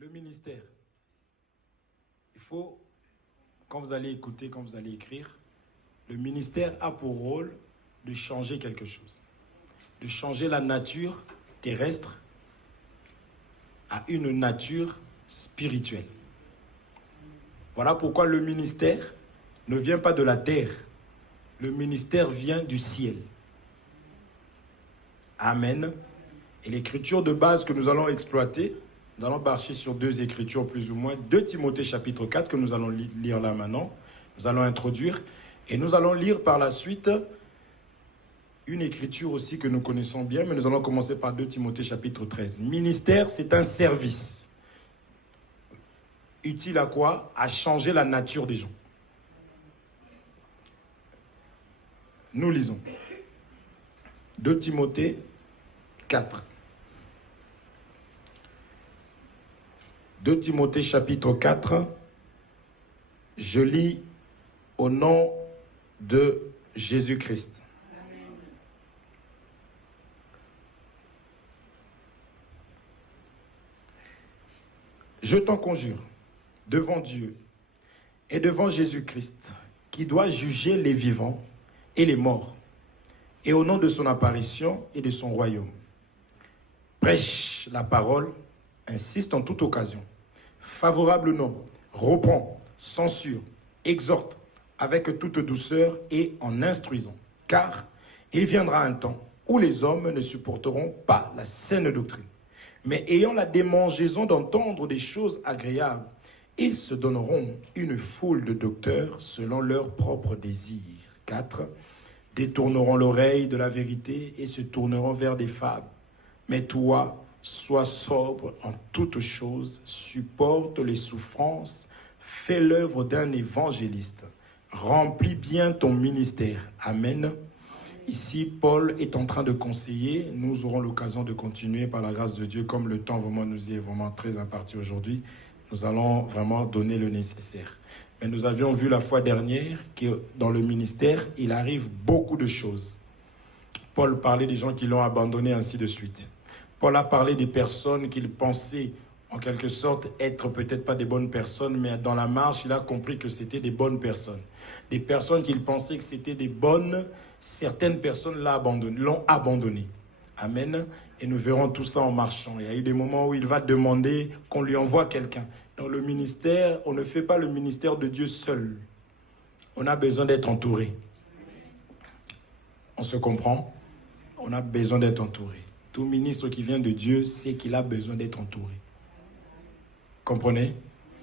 Le ministère. Il faut, quand vous allez écouter, quand vous allez écrire, le ministère a pour rôle de changer quelque chose. De changer la nature terrestre à une nature spirituelle. Voilà pourquoi le ministère ne vient pas de la terre. Le ministère vient du ciel. Amen. Et l'écriture de base que nous allons exploiter, nous allons marcher sur deux écritures plus ou moins. 2 Timothée chapitre 4 que nous allons lire là maintenant. Nous allons introduire. Et nous allons lire par la suite une écriture aussi que nous connaissons bien, mais nous allons commencer par 2 Timothée chapitre 13. Ministère, c'est un service. Utile à quoi? À changer la nature des gens. Nous lisons. 2 Timothée 4. 2 Timothée chapitre 4. Je lis au nom de Jésus-Christ. Je t'en conjure, devant Dieu et devant Jésus-Christ, qui doit juger les vivants et les morts, et au nom de son apparition et de son royaume. Prêche la parole, insiste en toute occasion, favorable ou non, reprend, censure, exhorte, avec toute douceur et en instruisant. Car il viendra un temps où les hommes ne supporteront pas la saine doctrine, mais ayant la démangeaison d'entendre des choses agréables, ils se donneront une foule de docteurs selon leurs propres désirs. 4. Détourneront l'oreille de la vérité et se tourneront vers des fables. Mais toi, sois sobre en toutes choses, supporte les souffrances, fais l'œuvre d'un évangéliste. Remplis bien ton ministère. Amen. Ici, Paul est en train de conseiller. Nous aurons l'occasion de continuer par la grâce de Dieu, comme le temps vraiment nous est vraiment très imparti aujourd'hui. Nous allons vraiment donner le nécessaire. Mais nous avions vu la fois dernière que dans le ministère, il arrive beaucoup de choses. Paul parlait des gens qui l'ont abandonné, ainsi de suite. Paul a parlé des personnes qu'il pensait en quelque sorte être peut-être pas des bonnes personnes, mais dans la marche, il a compris que c'était des bonnes personnes. Des personnes qu'il pensait que c'était des bonnes, certaines personnes l'ont abandonné. Amen. Et nous verrons tout ça en marchant. Il y a eu des moments où il va demander qu'on lui envoie quelqu'un. Dans le ministère, on ne fait pas le ministère de Dieu seul. On a besoin d'être entouré. On se comprend? On a besoin d'être entouré. Tout ministre qui vient de Dieu sait qu'il a besoin d'être entouré. Comprenez?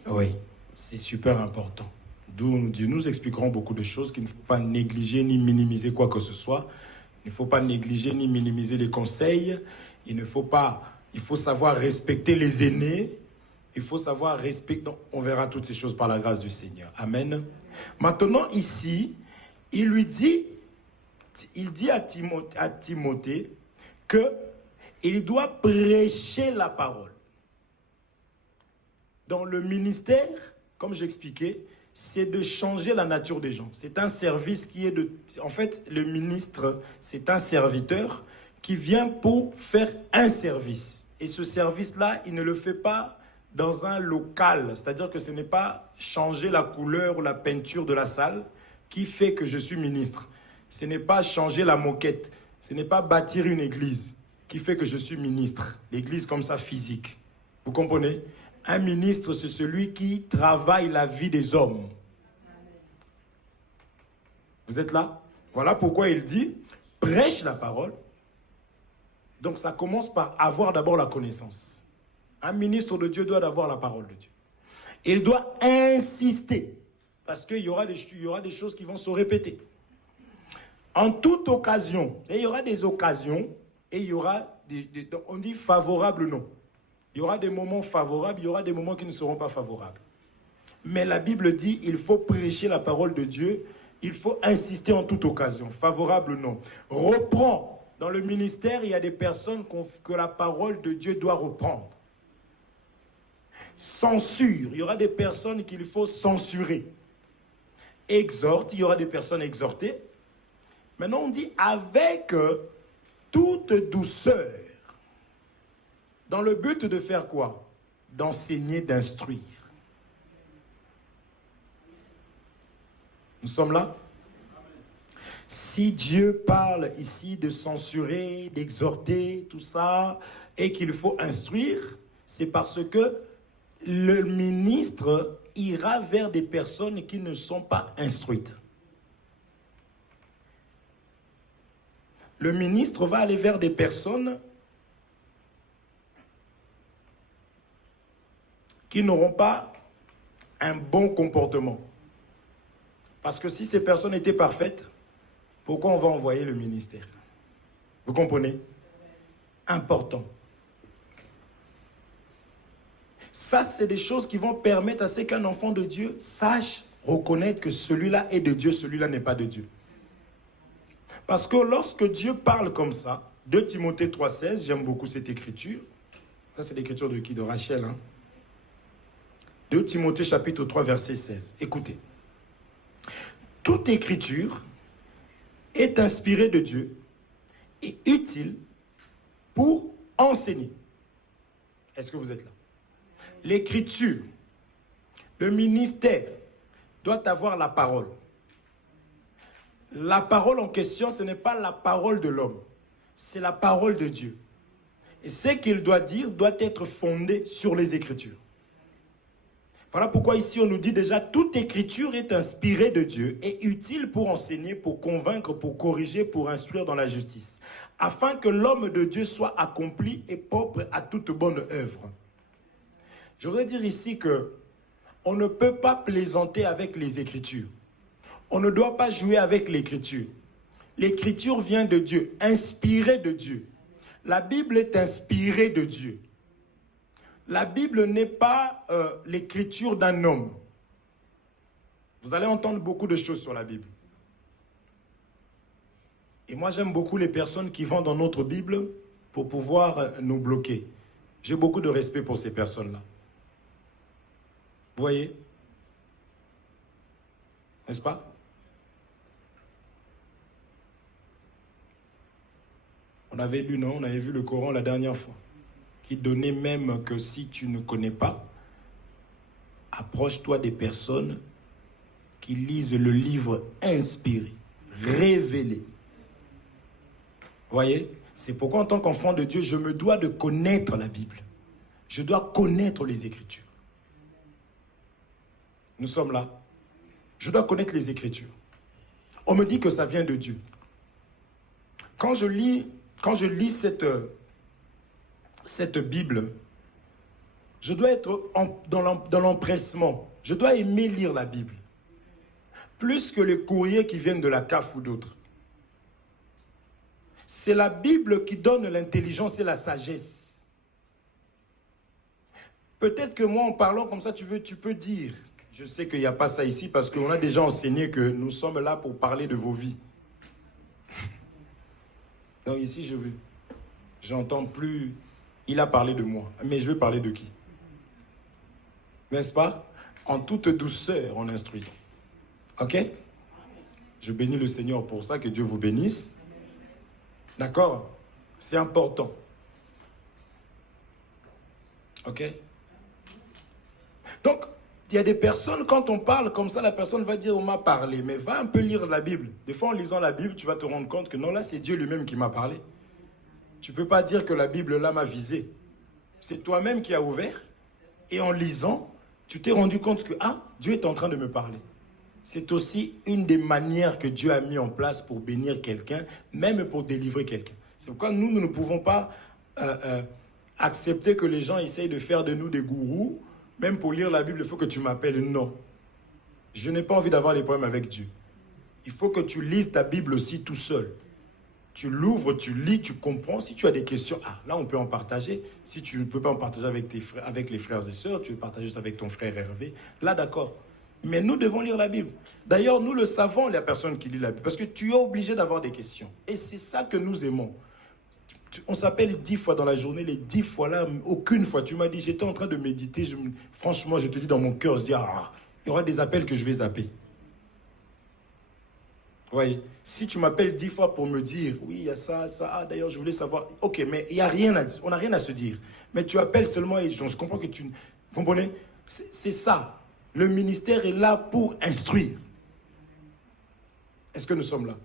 Oui, c'est super important. D'où nous expliquerons beaucoup de choses qu'il ne faut pas négliger ni minimiser quoi que ce soit. Il ne faut pas négliger ni minimiser les conseils. Il faut savoir respecter les aînés. Il faut savoir respecter. Donc, on verra toutes ces choses par la grâce du Seigneur. Amen. Maintenant, ici, il dit à Timothée qu'il doit prêcher la parole. Dans le ministère, comme j'expliquais, c'est de changer la nature des gens. C'est un service qui est de... En fait, le ministre, c'est un serviteur qui vient pour faire un service. Et ce service-là, il ne le fait pas dans un local. C'est-à-dire que ce n'est pas changer la couleur ou la peinture de la salle qui fait que je suis ministre. Ce n'est pas changer la moquette. Ce n'est pas bâtir une église qui fait que je suis ministre. L'église comme ça, physique. Vous comprenez? Un ministre, c'est celui qui travaille la vie des hommes. Vous êtes là? Voilà pourquoi il dit, prêche la parole. Donc ça commence par avoir d'abord la connaissance. Un ministre de Dieu doit avoir la parole de Dieu. Il doit insister, parce qu'il y aura des choses qui vont se répéter. En toute occasion, et il y aura des occasions, et il y aura on dit favorable ou non. Il y aura des moments favorables, il y aura des moments qui ne seront pas favorables. Mais la Bible dit, il faut prêcher la parole de Dieu, il faut insister en toute occasion, favorable ou non. Reprends. Dans le ministère, il y a des personnes que la parole de Dieu doit reprendre. Censure, il y aura des personnes qu'il faut censurer. Exhorte, il y aura des personnes exhortées. Maintenant, on dit avec toute douceur. Dans le but de faire quoi? d'enseigner, d'instruire. Nous sommes là? Si Dieu parle ici de censurer, d'exhorter, tout ça, et qu'il faut instruire, c'est parce que le ministre ira vers des personnes qui ne sont pas instruites. Le ministre va aller vers des personnes qui n'auront pas un bon comportement. Parce que si ces personnes étaient parfaites, pourquoi on va envoyer le ministère? Vous comprenez? Important. Ça, c'est des choses qui vont permettre à ce qu'un enfant de Dieu sache reconnaître que celui-là est de Dieu, celui-là n'est pas de Dieu. Parce que lorsque Dieu parle comme ça, 2 Timothée 3,16, j'aime beaucoup cette écriture. Ça, c'est l'écriture de qui? De Rachel. 2 Timothée chapitre 3, verset 16. Écoutez. Toute écriture est inspirée de Dieu et utile pour enseigner. Est-ce que vous êtes là? L'écriture, le ministère doit avoir la parole. La parole en question, ce n'est pas la parole de l'homme, c'est la parole de Dieu. Et ce qu'il doit dire doit être fondé sur les Écritures. Voilà pourquoi ici on nous dit déjà, toute écriture est inspirée de Dieu et utile pour enseigner, pour convaincre, pour corriger, pour instruire dans la justice, afin que l'homme de Dieu soit accompli et propre à toute bonne œuvre. Je voudrais dire ici que on ne peut pas plaisanter avec les Écritures. On ne doit pas jouer avec l'Écriture. L'Écriture vient de Dieu, inspirée de Dieu. La Bible est inspirée de Dieu. La Bible n'est pas l'écriture d'un homme. Vous allez entendre beaucoup de choses sur la Bible. Et moi, j'aime beaucoup les personnes qui vont dans notre Bible pour pouvoir nous bloquer. J'ai beaucoup de respect pour ces personnes-là. Vous voyez? N'est-ce pas? On avait lu, non? On avait vu le Coran la dernière fois, qui donnait même que si tu ne connais pas, approche-toi des personnes qui lisent le livre inspiré, révélé. Vous voyez? C'est pourquoi en tant qu'enfant de Dieu, je me dois de connaître la Bible. Je dois connaître les Écritures. Nous sommes là. Je dois connaître les Écritures. On me dit que ça vient de Dieu. Quand je lis cette Bible, je dois être dans l'empressement. Je dois aimer lire la Bible. Plus que les courriers qui viennent de la CAF ou d'autres. C'est la Bible qui donne l'intelligence et la sagesse. Peut-être que moi, en parlant comme ça, tu peux dire, je sais qu'il n'y a pas ça ici parce qu'on a déjà enseigné que nous sommes là pour parler de vos vies. Donc ici, j'entends plus, il a parlé de moi, mais je veux parler de qui? N'est-ce pas? En toute douceur, en instruisant. Ok? Je bénis le Seigneur pour ça, que Dieu vous bénisse. D'accord? C'est important. Ok? Donc, il y a des personnes, quand on parle comme ça, la personne va dire, on m'a parlé, mais va un peu lire la Bible. Des fois, en lisant la Bible, tu vas te rendre compte que non, là, c'est Dieu lui-même qui m'a parlé. Tu ne peux pas dire que la Bible, là, m'a visé. C'est toi-même qui as ouvert, et en lisant, tu t'es rendu compte que, Dieu est en train de me parler. C'est aussi une des manières que Dieu a mis en place pour bénir quelqu'un, même pour délivrer quelqu'un. C'est pourquoi nous ne pouvons pas accepter que les gens essayent de faire de nous des gourous. Même pour lire la Bible, il faut que tu m'appelles. Non. Je n'ai pas envie d'avoir des problèmes avec Dieu. Il faut que tu lises ta Bible aussi tout seul. Tu l'ouvres, tu lis, tu comprends. Si tu as des questions, là on peut en partager. Si tu ne peux pas en partager avec tes frères, avec les frères et sœurs, tu veux partager ça avec ton frère Hervé. Là, d'accord. Mais nous devons lire la Bible. D'ailleurs, nous le savons, la personne qui lit la Bible, parce que tu es obligé d'avoir des questions. Et c'est ça que nous aimons. On s'appelle 10 fois dans la journée, les 10 fois là, aucune fois. Tu m'as dit, j'étais en train de méditer, franchement, je te dis dans mon cœur, je dis, il y aura des appels que je vais zapper. Vous voyez, si tu m'appelles 10 fois pour me dire, oui, il y a ça, d'ailleurs, je voulais savoir. Ok, mais il y a rien on n'a rien à se dire. Mais tu appelles seulement et je comprends que Comprenez? C'est ça. Le ministère est là pour instruire. Est-ce que nous sommes là?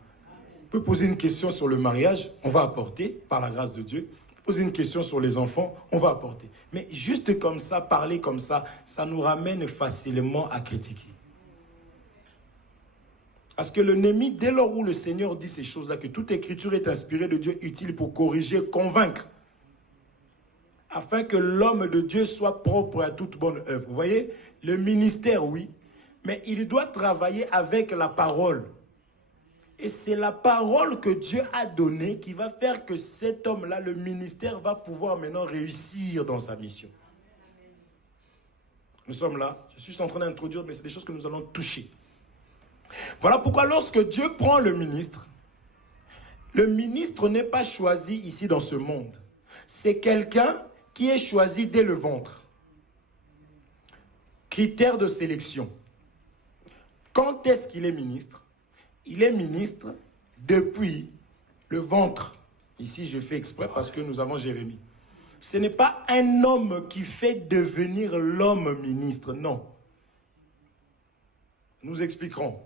On peut poser une question sur le mariage, on va apporter, par la grâce de Dieu. Poser une question sur les enfants, on va apporter. Mais juste comme ça, parler comme ça, ça nous ramène facilement à critiquer. Parce que l'ennemi, dès lors où le Seigneur dit ces choses-là, que toute écriture est inspirée de Dieu, utile pour corriger, convaincre, afin que l'homme de Dieu soit propre à toute bonne œuvre. Vous voyez, le ministère, oui, mais il doit travailler avec la parole. Et c'est la parole que Dieu a donnée qui va faire que cet homme-là, le ministère, va pouvoir maintenant réussir dans sa mission. Nous sommes là. Je suis en train d'introduire, mais c'est des choses que nous allons toucher. Voilà pourquoi lorsque Dieu prend le ministre n'est pas choisi ici dans ce monde. C'est quelqu'un qui est choisi dès le ventre. Critère de sélection. Quand est-ce qu'il est ministre? Il est ministre depuis le ventre. Ici, je fais exprès parce que nous avons Jérémie. Ce n'est pas un homme qui fait devenir l'homme ministre, non. Nous expliquerons.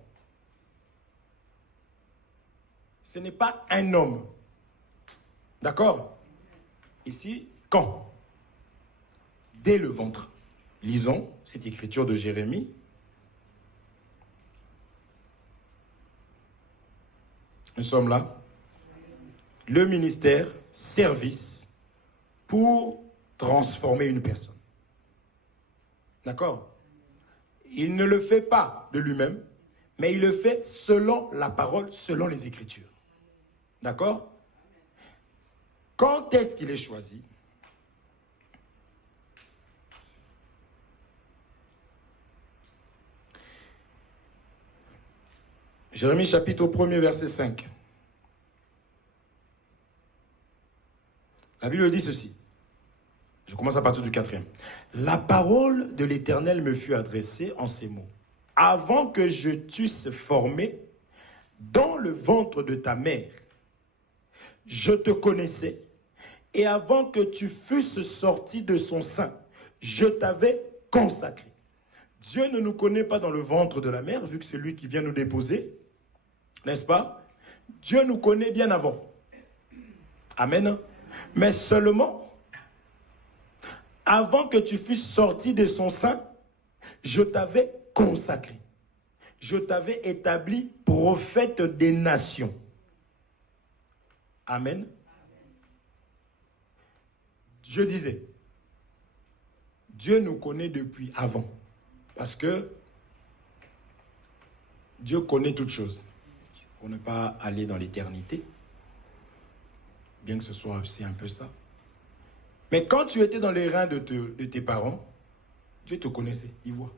Ce n'est pas un homme. D'accord? Ici, quand? Dès le ventre. Lisons cette écriture de Jérémie. Nous sommes là. Le ministère, service pour transformer une personne. D'accord? Il ne le fait pas de lui-même, mais il le fait selon la parole, selon les Écritures. D'accord? Quand est-ce qu'il est choisi? Jérémie chapitre 1er, verset 5. La Bible dit ceci. Je commence à partir du 4e. La parole de l'Éternel me fut adressée en ces mots. Avant que je t'eusse formé dans le ventre de ta mère, je te connaissais, et avant que tu fusses sorti de son sein, je t'avais consacré. Dieu ne nous connaît pas dans le ventre de la mère, vu que c'est lui qui vient nous déposer, n'est-ce pas? Dieu nous connaît bien avant. Amen. Mais seulement, avant que tu fusses sorti de son sein, je t'avais consacré. Je t'avais établi prophète des nations. Amen. Je disais, Dieu nous connaît depuis avant. Parce que Dieu connaît toutes choses. Pour ne pas aller dans l'éternité. Bien que ce soit aussi un peu ça. Mais quand tu étais dans les reins de tes parents, Dieu te connaissait, il voit.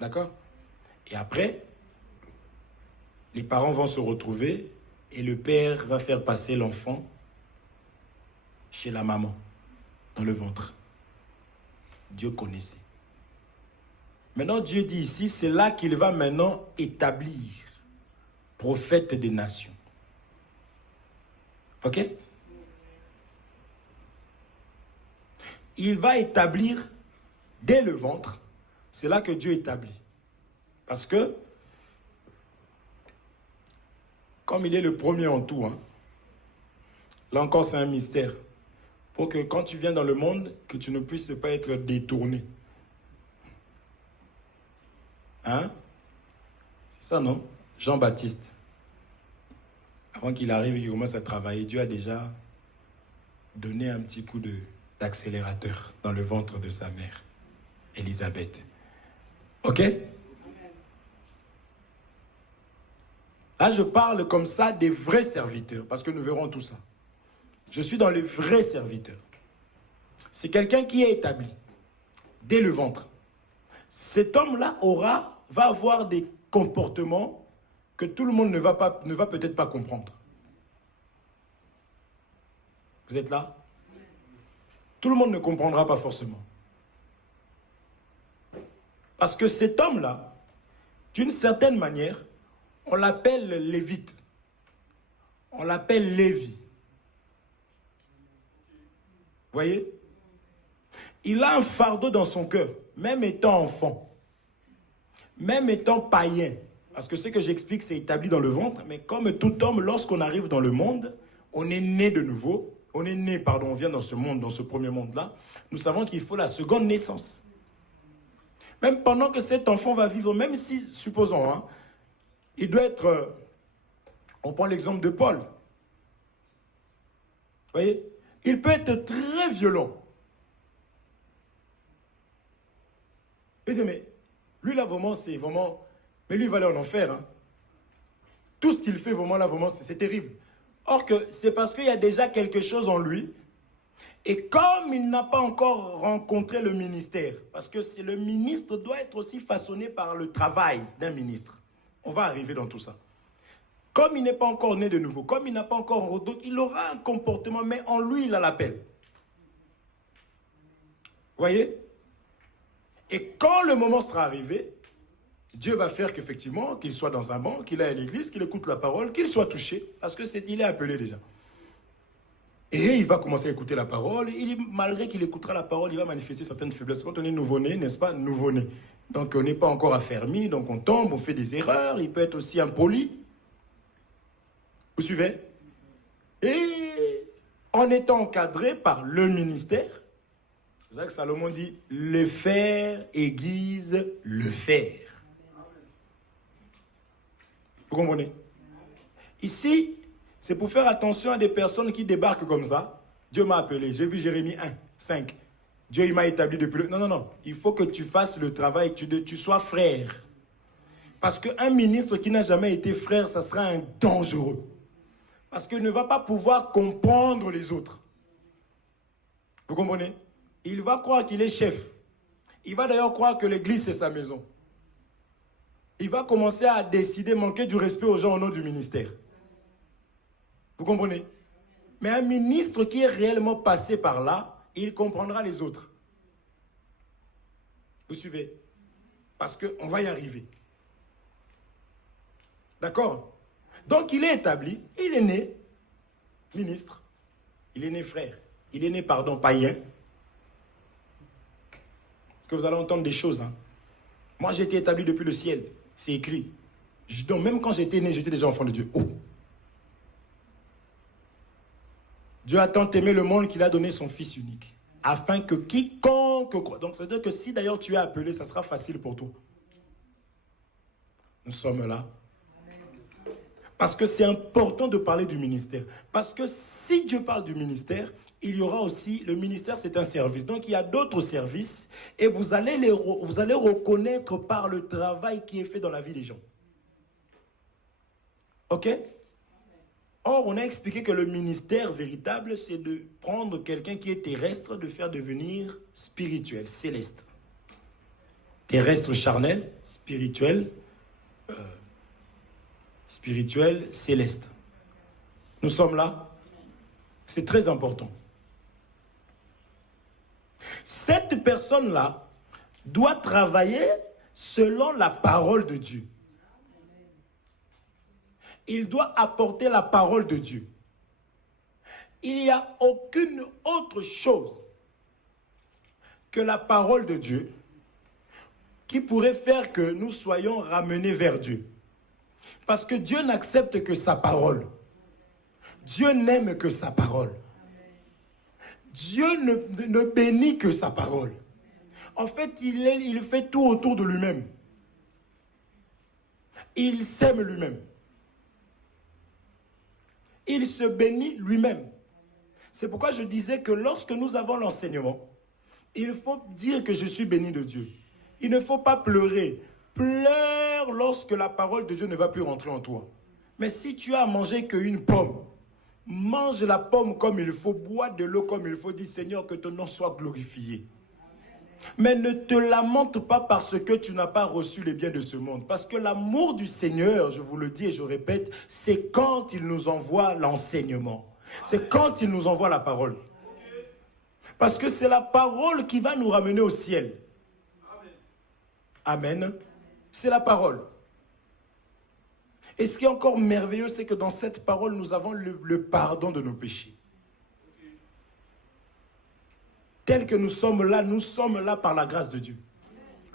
D'accord? Et après, les parents vont se retrouver et le père va faire passer l'enfant chez la maman, dans le ventre. Dieu connaissait. Maintenant, Dieu dit ici, c'est là qu'il va maintenant établir prophète des nations. Ok? Il va établir dès le ventre. C'est là que Dieu établit. Parce que, comme il est le premier en tout, hein, là encore c'est un mystère. Pour que quand tu viens dans le monde, que tu ne puisses pas être détourné. Hein? C'est ça, non? Jean-Baptiste. Avant qu'il arrive et qu'il commence à travailler, Dieu a déjà donné un petit coup d'accélérateur dans le ventre de sa mère, Élisabeth. Ok? Là, je parle comme ça des vrais serviteurs, parce que nous verrons tout ça. Je suis dans les vrais serviteurs. C'est quelqu'un qui est établi dès le ventre. Cet homme-là va avoir des comportements que tout le monde ne va peut-être pas comprendre. Vous êtes là? Tout le monde ne comprendra pas forcément. Parce que cet homme-là, d'une certaine manière, on l'appelle Lévite. On l'appelle Lévi. Vous voyez? il a un fardeau dans son cœur, même étant enfant, même étant païen. Parce que ce que j'explique, c'est établi dans le ventre, mais comme tout homme, lorsqu'on arrive dans le monde, on est né de nouveau, on vient dans ce monde, dans ce premier monde-là, nous savons qu'il faut la seconde naissance. Même pendant que cet enfant va vivre, même si, supposons, hein, il doit être, on prend l'exemple de Paul. Vous voyez, il peut être très violent. Et dit, mais lui là vraiment, c'est vraiment, mais lui il va aller en enfer. Hein. Tout ce qu'il fait vraiment là, vraiment, c'est terrible. Or que c'est parce qu'il y a déjà quelque chose en lui. Et comme il n'a pas encore rencontré le ministère, parce que le ministre doit être aussi façonné par le travail d'un ministre. On va arriver dans tout ça. Comme il n'est pas encore né de nouveau, comme il n'a pas encore... Donc il aura un comportement, mais en lui, il a l'appel. Vous voyez? Et quand le moment sera arrivé, Dieu va faire qu'effectivement, qu'il soit dans un banc, qu'il aille à l'église, qu'il écoute la parole, qu'il soit touché, parce que il est appelé déjà. Et il va commencer à écouter la parole. Malgré qu'il écoutera la parole, il va manifester certaines faiblesses. Quand on est nouveau-né, n'est-ce pas? Nouveau-né. Donc on n'est pas encore affermi, donc on tombe, on fait des erreurs. Il peut être aussi impoli. Vous suivez? Et en étant encadré par le ministère, c'est ça que Salomon dit, le fer aiguise le fer. Vous comprenez? Ici, c'est pour faire attention à des personnes qui débarquent comme ça. Dieu m'a appelé, j'ai vu Jérémie 1, 5. Dieu il m'a établi depuis... Non, non, non. Il faut que tu fasses le travail, tu sois frère. Parce qu'un ministre qui n'a jamais été frère, ça sera un dangereux. Parce qu'il ne va pas pouvoir comprendre les autres. Vous comprenez? Il va croire qu'il est chef. Il va d'ailleurs croire que l'église, c'est sa maison. Il va commencer à décider, manquer du respect aux gens au nom du ministère. Vous comprenez? Mais un ministre qui est réellement passé par là, il comprendra les autres. Vous suivez? Parce qu'on va y arriver. D'accord? Donc il est établi, il est né ministre, il est né frère, il est né, pardon, païen. Parce que vous allez entendre des choses. Hein. Moi j'ai été établi depuis le ciel, c'est écrit. Donc même quand j'étais né, j'étais déjà enfant de Dieu. Oh. Dieu a tant aimé le monde qu'il a donné son Fils unique, afin que quiconque croit. Donc, ça veut dire que si d'ailleurs tu es appelé, ça sera facile pour toi. Nous sommes là. Parce que c'est important de parler du ministère. Parce que si Dieu parle du ministère, il y aura aussi, le ministère c'est un service. Donc il y a d'autres services et vous allez reconnaître par le travail qui est fait dans la vie des gens. Ok? Or, on a expliqué que le ministère véritable, c'est de prendre quelqu'un qui est terrestre, de faire devenir spirituel, céleste. Terrestre, charnel, spirituel, céleste. Nous sommes là. C'est très important. Cette personne-là doit travailler selon la parole de Dieu. Il doit apporter la parole de Dieu. Il n'y a aucune autre chose que la parole de Dieu qui pourrait faire que nous soyons ramenés vers Dieu. Parce que Dieu n'accepte que sa parole. Dieu n'aime que sa parole. Dieu ne bénit que sa parole. En fait, il fait tout autour de lui-même. Il s'aime lui-même. Il se bénit lui-même. C'est pourquoi je disais que lorsque nous avons l'enseignement, il faut dire que je suis béni de Dieu. Il ne faut pas pleurer. Pleure lorsque la parole de Dieu ne va plus rentrer en toi. Mais si tu as mangé qu'une pomme, mange la pomme comme il faut, bois de l'eau comme il faut, dis Seigneur que ton nom soit glorifié. Mais ne te lamente pas parce que tu n'as pas reçu les biens de ce monde. Parce que l'amour du Seigneur, je vous le dis et je répète, c'est quand il nous envoie l'enseignement. C'est quand il nous envoie la parole. Parce que c'est la parole qui va nous ramener au ciel. Amen. C'est la parole. Et ce qui est encore merveilleux, c'est que dans cette parole, nous avons le pardon de nos péchés. tels que nous sommes là par la grâce de Dieu.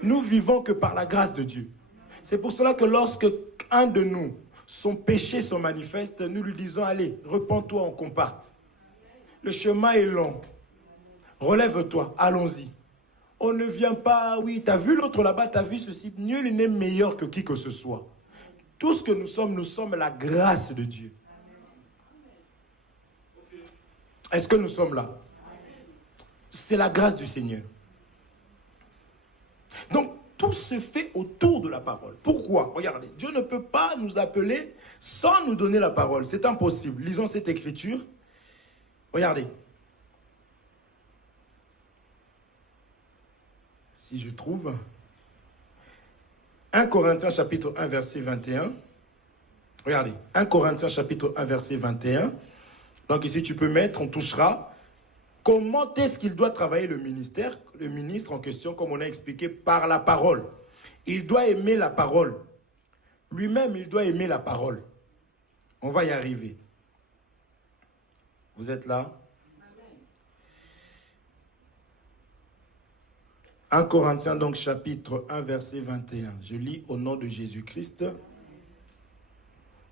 Nous vivons que par la grâce de Dieu. C'est pour cela que lorsque un de nous, son péché se manifeste, nous lui disons, allez, repens-toi, on comparte. Le chemin est long. Relève-toi, allons-y. On ne vient pas, oui, tu as vu l'autre là-bas, tu as vu ceci. Nul n'est meilleur que qui que ce soit. Tout ce que nous sommes la grâce de Dieu. Est-ce que nous sommes là? C'est la grâce du Seigneur. Donc, tout se fait autour de la parole. Pourquoi? Regardez, Dieu ne peut pas nous appeler sans nous donner la parole. C'est impossible. Lisons cette écriture. Regardez. Si je trouve 1 Corinthiens chapitre 1 verset 21. Regardez, 1 Corinthiens chapitre 1 verset 21. Donc ici tu peux mettre, on touchera. Comment est-ce qu'il doit travailler le ministre en question, comme on a expliqué, par la parole. Il doit aimer la parole. Lui-même, il doit aimer la parole. On va y arriver. Vous êtes là? 1 Corinthiens, donc, chapitre 1, verset 21. Je lis au nom de Jésus-Christ.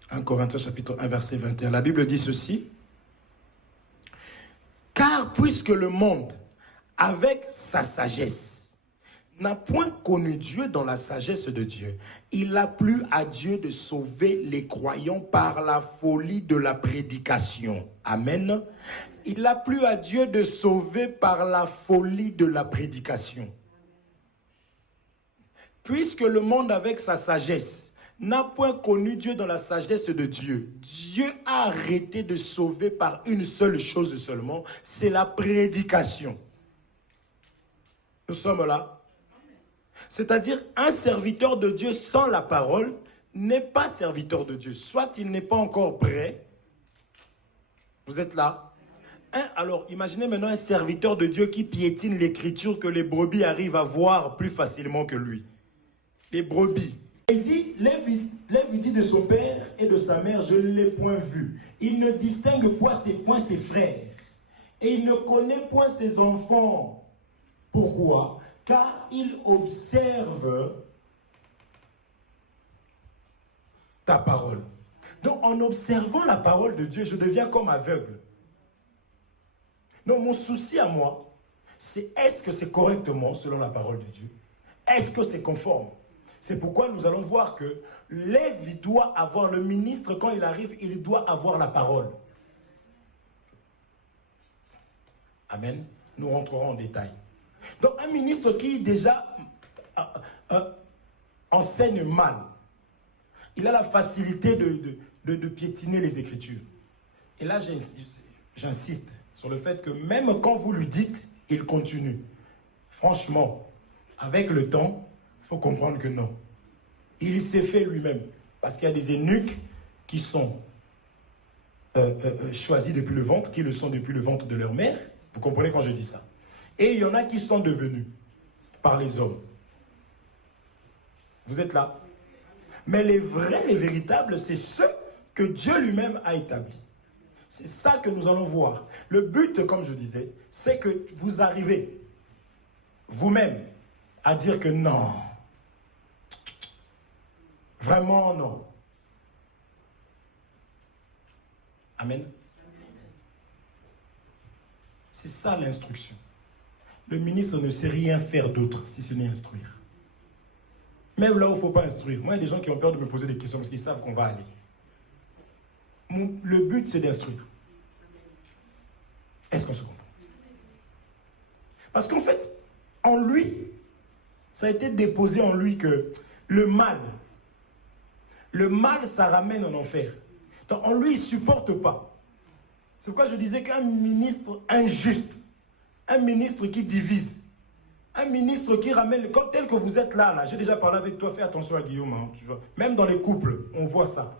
1 Corinthiens, chapitre 1, verset 21. La Bible dit ceci. Car puisque le monde, avec sa sagesse, n'a point connu Dieu dans la sagesse de Dieu, il a plu à Dieu de sauver les croyants par la folie de la prédication. Amen. Il a plu à Dieu de sauver par la folie de la prédication. Puisque le monde avec sa sagesse n'a point connu Dieu dans la sagesse de Dieu, Dieu a arrêté de sauver par une seule chose seulement, c'est la prédication. Nous sommes là. C'est-à-dire, un serviteur de Dieu sans la parole n'est pas serviteur de Dieu. Soit il n'est pas encore prêt. Vous êtes là? Alors, imaginez maintenant un serviteur de Dieu qui piétine l'écriture que les brebis arrivent à voir plus facilement que lui. Les brebis. Il dit, Lève dit de son père et de sa mère, je ne l'ai point vu. Il ne distingue point ses frères. Et il ne connaît point ses enfants. Pourquoi? Car il observe ta parole. Donc, en observant la parole de Dieu, je deviens comme aveugle. Donc, mon souci à moi, c'est est-ce que c'est correctement selon la parole de Dieu? Est-ce que c'est conforme? C'est pourquoi nous allons voir que Lévi doit avoir, le ministre, quand il arrive, il doit avoir la parole. Amen. Nous rentrerons en détail. Donc, un ministre qui déjà enseigne mal, il a la facilité de piétiner les Écritures. Et là, j'insiste sur le fait que même quand vous lui dites, il continue. Franchement, avec le temps, il faut comprendre que non. Il s'est fait lui-même. Parce qu'il y a des eunuques qui sont choisis depuis le ventre, qui le sont depuis le ventre de leur mère. Vous comprenez quand je dis ça? Et il y en a qui sont devenus par les hommes. Vous êtes là? Mais les vrais, les véritables, c'est ceux que Dieu lui-même a établis. C'est ça que nous allons voir. Le but, comme je disais, c'est que vous arrivez vous-même à dire que non. Vraiment non. Amen. C'est ça l'instruction. Le ministre ne sait rien faire d'autre si ce n'est instruire. Même là où il ne faut pas instruire. Moi, il y a des gens qui ont peur de me poser des questions parce qu'ils savent qu'on va aller. Le but, c'est d'instruire. Est-ce qu'on se comprend? Parce qu'en fait, en lui, ça a été déposé en lui que le mal, ça ramène en enfer. Donc, en lui, il ne supporte pas. C'est pourquoi je disais qu'un ministre injuste, un ministre qui divise, un ministre qui ramène, tel que vous êtes là, j'ai déjà parlé avec toi, fais attention à Guillaume, hein, tu vois. Même dans les couples, on voit ça.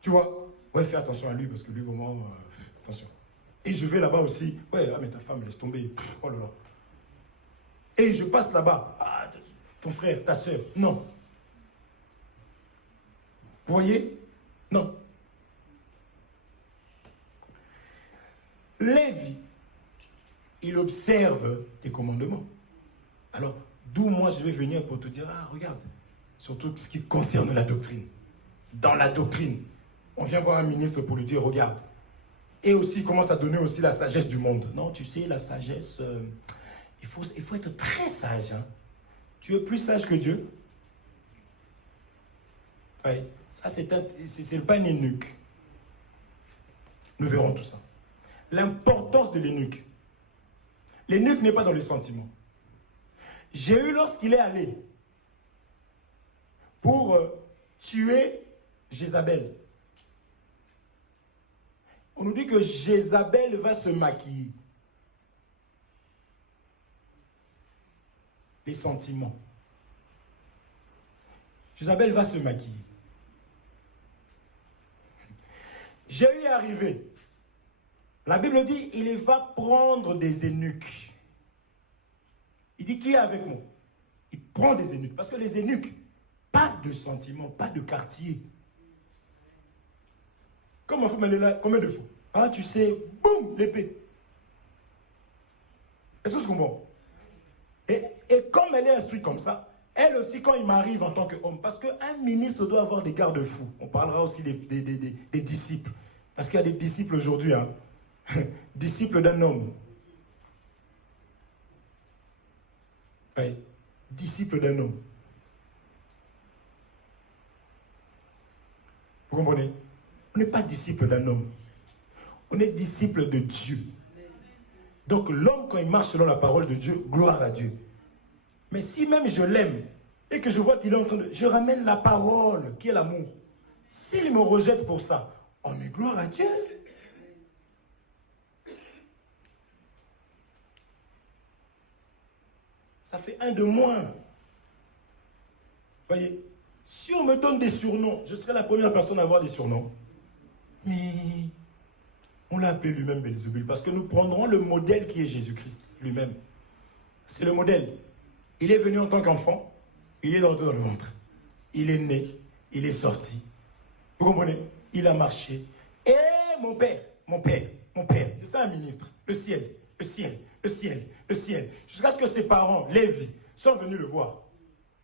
Tu vois? Ouais, fais attention à lui, parce que lui, vraiment, attention. Et je vais là-bas aussi, ouais, mais ta femme, laisse tomber, oh là là. Et je passe là-bas, ah, ton frère, ta soeur, non. Vous voyez? Non. Lévi il observe tes commandements. Alors, d'où moi je vais venir pour te dire, ah regarde, surtout ce qui concerne la doctrine. Dans la doctrine, on vient voir un ministre pour lui dire, regarde. Et aussi, il commence à donner aussi la sagesse du monde. Non, tu sais, la sagesse, il faut être très sage. Hein. Tu es plus sage que Dieu? Oui, ça c'est pas un eunuque. Nous verrons tout ça. L'importance de l'eunuque. L'eunuque n'est pas dans les sentiments. Jéhu, lorsqu'il est allé pour tuer Jézabel, on nous dit que Jézabel va se maquiller. Les sentiments. Jézabel va se maquiller. Jéhu est arrivé. La Bible dit, il va prendre des eunuques. Il dit, qui est avec moi? Il prend des eunuques. Parce que les eunuques, pas de sentiments, pas de quartier. Comme on fait là, combien de fois? Ah, tu sais, boum, l'épée. Est-ce que tu comprends? Et comme elle est instruite comme ça, elle aussi, quand il m'arrive en tant qu'homme, parce qu'un ministre doit avoir des garde-fous. On parlera aussi des disciples. Parce qu'il y a des disciples aujourd'hui, hein. Disciples d'un homme. Oui, disciples d'un homme. Vous comprenez? On n'est pas disciple d'un homme. On est disciple de Dieu. Donc l'homme, quand il marche selon la parole de Dieu, gloire à Dieu. Mais si même je l'aime et que je vois qu'il est en train de... Je ramène la parole, qui est l'amour. S'il me rejette pour ça, oh mais gloire à Dieu. Ça fait un de moins. Voyez, si on me donne des surnoms, je serai la première personne à avoir des surnoms. Mais on l'a appelé lui-même Belzébul parce que nous prendrons le modèle qui est Jésus-Christ lui-même. C'est le modèle. Il est venu en tant qu'enfant, il est dans le ventre. Il est né, il est sorti. Vous comprenez? Il a marché. Et mon père, c'est ça un ministre. Le ciel, le ciel, le ciel, le ciel. Jusqu'à ce que ses parents, Lévi, sont venus le voir.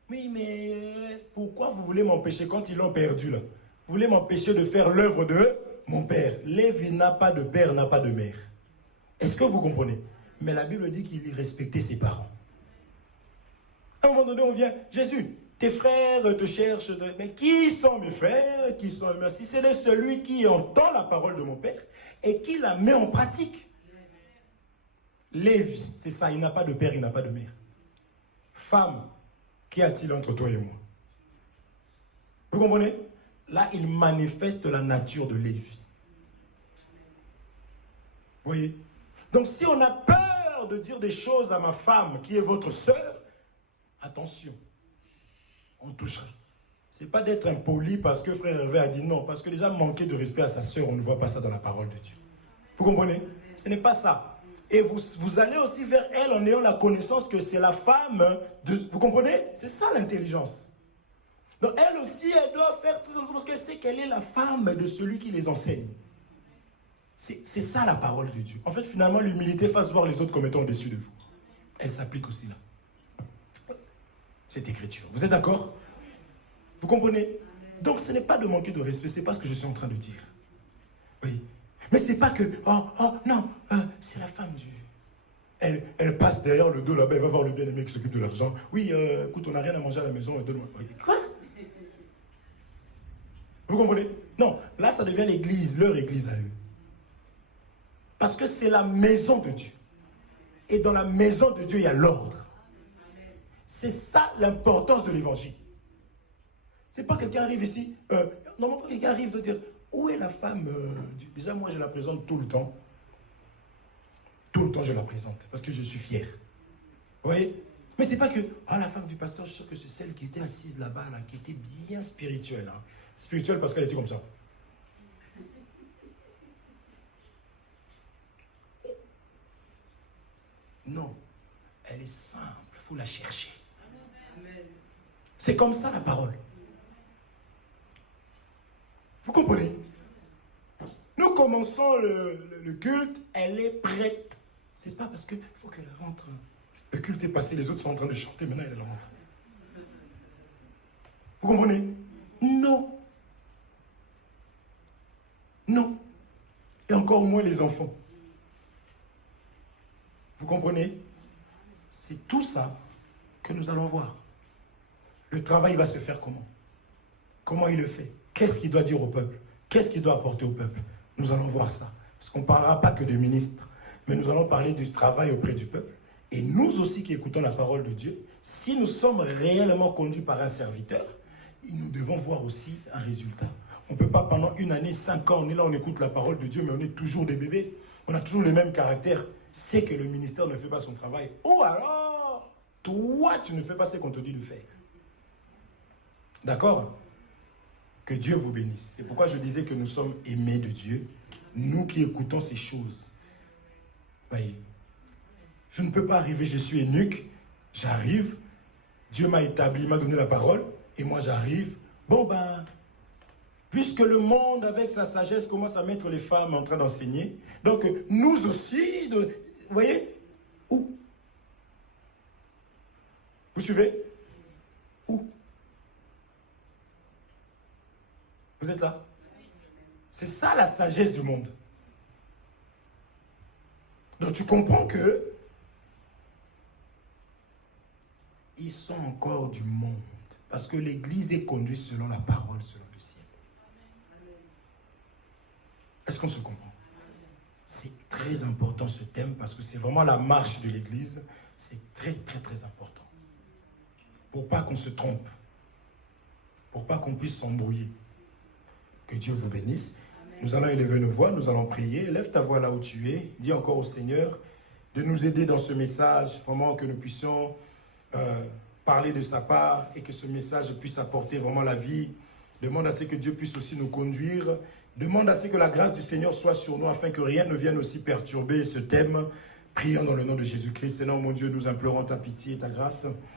Oui, mais pourquoi vous voulez m'empêcher quand ils l'ont perdu là? Vous voulez m'empêcher de faire l'œuvre de mon père. Lévi n'a pas de père, n'a pas de mère. Est-ce que vous comprenez? Mais la Bible dit qu'il respectait ses parents. À un moment donné, on vient, Jésus, tes frères te cherchent. Mais qui sont mes frères? Qui sont mes mères? Si c'est de celui qui entend la parole de mon père et qui la met en pratique. Lévi, c'est ça, il n'a pas de père, il n'a pas de mère. Femme, qu'y a-t-il entre toi et moi? Vous comprenez? Là, il manifeste la nature de Lévi. Vous voyez? Donc, si on a peur de dire des choses à ma femme, qui est votre sœur, attention, on touchera. Ce n'est pas d'être impoli parce que frère Hervé a dit non, parce que déjà manquer de respect à sa sœur, on ne voit pas ça dans la parole de Dieu. Vous comprenez? Ce n'est pas ça. Et vous allez aussi vers elle en ayant la connaissance que c'est la femme de... Vous comprenez? C'est ça l'intelligence. Donc elle aussi, elle doit faire tout ça parce qu'elle sait qu'elle est la femme de celui qui les enseigne. C'est ça la parole de Dieu. En fait, finalement, l'humilité fasse voir les autres comme étant au-dessus de vous. Elle s'applique aussi là. Cette écriture. Vous êtes d'accord? Vous comprenez? Donc ce n'est pas de manquer de respect, c'est pas ce que je suis en train de dire. Oui. Mais c'est pas que, non, c'est la femme du... Elle passe derrière le dos là-bas, elle va voir le bien-aimé qui s'occupe de l'argent. Oui, écoute, on n'a rien à manger à la maison, donne-moi. Quoi? Vous comprenez? Non, là ça devient l'église, leur église à eux. Parce que c'est la maison de Dieu. Et dans la maison de Dieu, il y a l'ordre. C'est ça l'importance de l'évangile. C'est pas quelqu'un arrive ici, normalement quelqu'un arrive de dire, où est la femme déjà moi je la présente tout le temps. Tout le temps je la présente, parce que je suis fier. Vous voyez? Mais c'est pas que, la femme du pasteur, je suis sûr que c'est celle qui était assise là-bas, là, qui était bien spirituelle. Hein. Spirituelle parce qu'elle était comme ça. Non, elle est simple, il faut la chercher. C'est comme ça la parole. Vous comprenez? Nous commençons le culte, elle est prête. C'est pas parce qu'il faut qu'elle rentre. Le culte est passé, les autres sont en train de chanter, maintenant elle rentre. Vous comprenez? Non. Non. Et encore moins les enfants. Vous comprenez? C'est tout ça que nous allons voir. Le travail va se faire comment? Comment il le fait? Qu'est-ce qu'il doit dire au peuple? Qu'est-ce qu'il doit apporter au peuple? Nous allons voir ça. Parce qu'on ne parlera pas que de ministres, mais nous allons parler du travail auprès du peuple. Et nous aussi qui écoutons la parole de Dieu, si nous sommes réellement conduits par un serviteur, nous devons voir aussi un résultat. On ne peut pas pendant une année, 5 ans, on est là, on écoute la parole de Dieu, mais on est toujours des bébés. On a toujours le même caractère. C'est que le ministère ne fait pas son travail. Ou alors, toi, tu ne fais pas ce qu'on te dit de faire. D'accord? Que Dieu vous bénisse. C'est pourquoi je disais que nous sommes aimés de Dieu. Nous qui écoutons ces choses. Voyez. Je ne peux pas arriver, je suis eunuque. J'arrive. Dieu m'a établi, il m'a donné la parole. Et moi j'arrive. Bon ben, puisque le monde avec sa sagesse commence à mettre les femmes en train d'enseigner. Donc nous aussi, vous voyez? Où? Vous suivez? Où? Vous êtes là? C'est ça la sagesse du monde. Donc tu comprends que ils sont encore du monde. Parce que l'Église est conduite selon la parole, selon le ciel. Est-ce qu'on se comprend? C'est très important ce thème parce que c'est vraiment la marche de l'Église. C'est très, très, très important. Pour pas qu'on se trompe. Pour pas qu'on puisse s'embrouiller. Que Dieu vous bénisse. Amen. Nous allons élever nos voix, nous allons prier. Lève ta voix là où tu es. Dis encore au Seigneur de nous aider dans ce message. Vraiment que nous puissions parler de sa part et que ce message puisse apporter vraiment la vie. Demande à ce que Dieu puisse aussi nous conduire. Demande à ce que la grâce du Seigneur soit sur nous afin que rien ne vienne aussi perturber ce thème. Prions dans le nom de Jésus-Christ. Seigneur mon Dieu, nous implorons ta pitié et ta grâce.